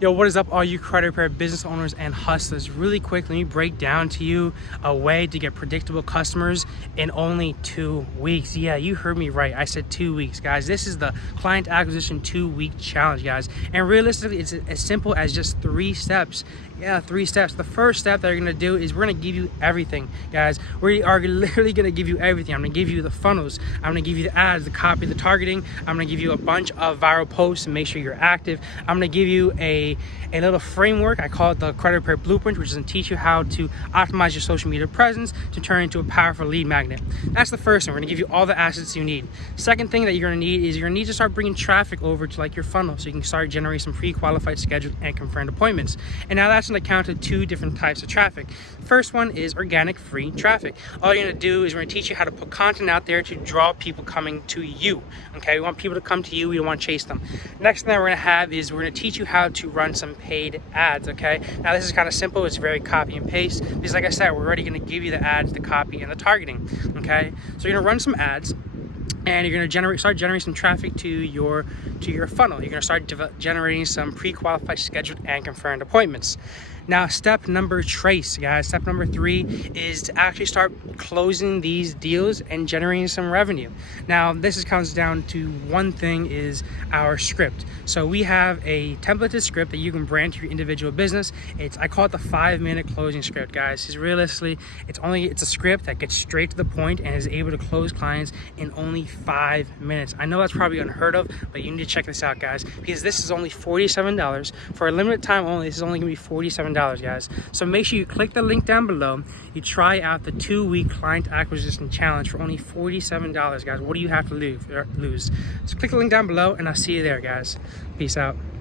Yo, what is up, all you credit repair business owners and hustlers? Really quick, let me break down to you a way to get predictable customers in only 2 weeks. Yeah, you heard me right. I said 2 weeks, guys. This is the client acquisition 2-week challenge, guys. And realistically, it's as simple as just 3 steps. Yeah, 3 steps. The first step that you're gonna do is we're gonna give you everything, guys. We are literally gonna give you everything. I'm gonna give you the funnels. I'm gonna give you the ads, the copy, the targeting. I'm gonna give you a bunch of viral posts and make sure you're active. I'm gonna give you a little framework. I call it the credit repair blueprint, which is gonna teach you how to optimize your social media presence to turn into a powerful lead magnet. That's the first one. We're gonna give you all the assets you need. Second thing that you're gonna need is you're gonna need to start bringing traffic over to like your funnel so you can start generating some pre-qualified, scheduled, and confirmed appointments. And now that's gonna count to 2 different types of traffic. First one is organic free traffic. All you're gonna do is we're gonna teach you how to put content out there to draw people coming to you. Okay, we want people to come to you, we don't want to chase them. Next thing that we're gonna have is we're gonna teach you how to run some paid ads. Okay, now this is kind of simple, it's very copy and paste, because like I said, we're already gonna give you the ads, the copy, and the targeting. Okay, so you're gonna run some ads and you're going to start generating some traffic to your funnel. You're going to start generating some pre-qualified, scheduled, and confirmed appointments. Now, step number trace, guys. Step number 3 is to actually start closing these deals and generating some revenue. Now, this comes down to one thing, is our script. So we have a templated script that you can brand to your individual business. I call it the 5-minute closing script, guys. Because realistically, it's a script that gets straight to the point and is able to close clients in only 5 minutes. I know that's probably unheard of, but you need to check this out, guys, because this is only $47 for a limited time only. This is only gonna be $47, guys. So make sure you click the link down below. You try out the 2-week client acquisition challenge for only $47, guys. What do you have to lose? So click the link down below, and I'll see you there, guys. Peace out.